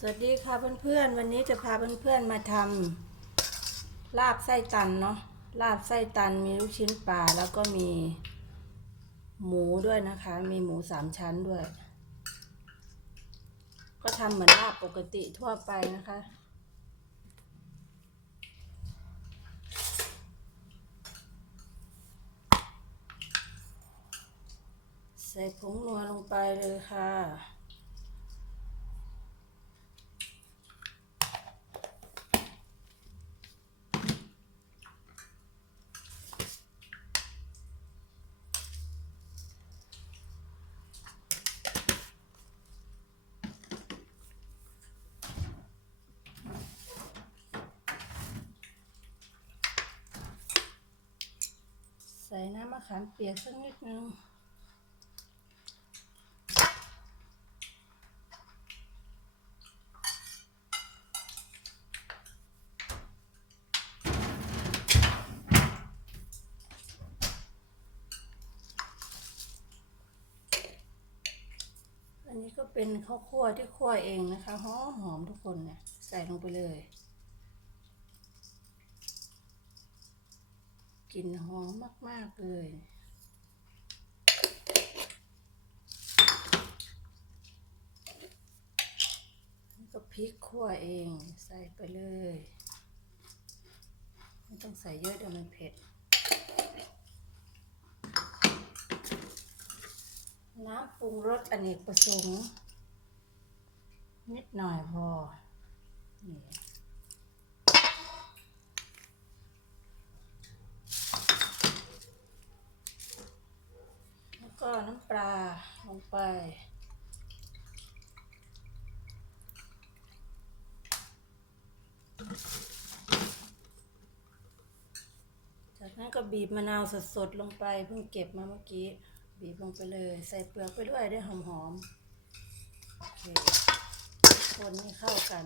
สวัสดีค่ะเพื่อนๆ วันนี้จะพาเพื่อนๆมาทำลาบไส้ตันเนาะลาบไส้ตันมีลูกชิ้นปลาแล้วก็มีหมูด้วยนะคะ มีหมูสามชั้นด้วย ก็ทำเหมือนลาบปกติทั่วไปนะคะ ใส่ผงนัวลงไปเลยค่ะ ใส่น้ำมะขามเปียกสักนิดนึง อันนี้ก็เป็นข้าวคั่วที่คั่วเองนะคะหอมหอมทุกคนเนี่ย ใส่ลงไปเลย กลิ่นหอมมาก ๆ เลยก็พริกคั่วเองใส่ไปเลย ไม่ต้องใส่เยอะเดี๋ยวมันเผ็ด น้ำปรุงรสอเนกประสงค์นิดหน่อยพอนี่ แล้ว ก็น้ำปลาลงไป จากนั้นก็บีบมะนาวสดๆ ลงไปเพิ่งเก็บมาเมื่อกี้ บีบลงไปเลย ใส่เปลือกไปด้วยได้หอมๆโอเคคนให้เข้ากัน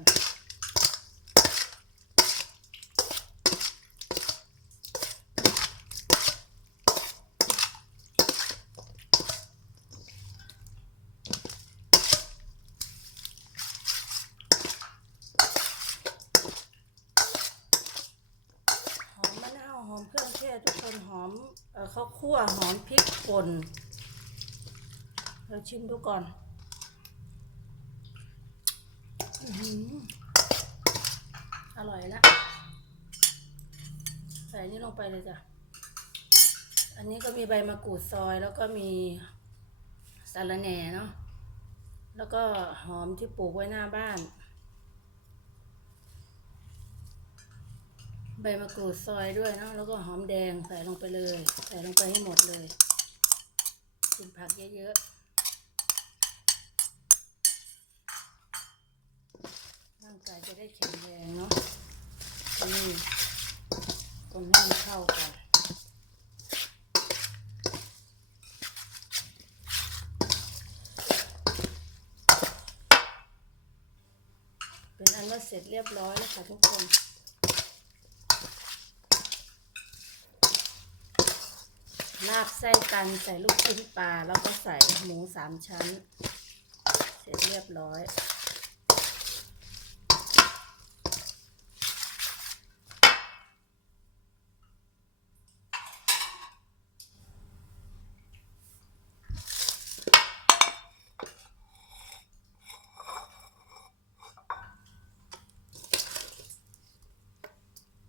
หอมมะนาวห อมเครื่องเทศทุกคนหอมเข้าวคั่วหอมพริกป่นเราชิมดูก่อนอื้อหือร่อยละใส่นี่ลงไปเลยจ้ะ อันนี้ก็มีใบมะกรูดซอยแล้วก็มีสาระแหน่เนาะแล้วก็หอมที่ปลูกไว้หน้าบ้าน ใบมะกรูดซอยด้วยเนาะแล้วก็หอมแดงใส่ลงไปเลย ใส่ลงไปให้หมดเลยกินผักเยอะๆร่างกายจะได้แข็งแรงเนาะนี่คนให้มันเข้ากันเป็นอันว่าเสร็จเรียบร้อยแล้วค่ะทุกคน ลาบไส้ตันใส่ลูกชิ้นปลา แล้วก็ใส่หมูสามชั้น เสร็จเรียบร้อย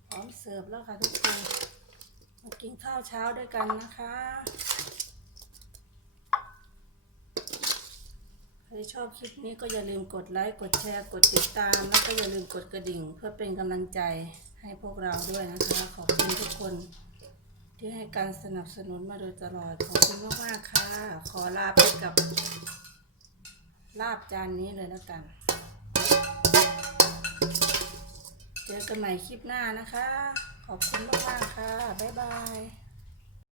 พร้อมเสิร์ฟแล้วค่ะทุกคน มากินข้าวเช้าด้วยกันนะคะใครชอบคลิปนี้ก็อย่าลืมกดไลค์ กดแชร์ กดติดตาม แล้วก็อย่าลืมกดกระดิ่ง เพื่อเป็นกำลังใจให้พวกเราด้วยนะคะ ขอบคุณทุกคน ที่ให้การสนับสนุนมาโดยตลอด ขอบคุณมากๆค่ะ ขอลาไปกับลาบจานนี้เลยแล้วกัน เจอกันใหม่คลิปหน้านะคะ ขอบคุณมากๆค่ะ บ๊ายบาย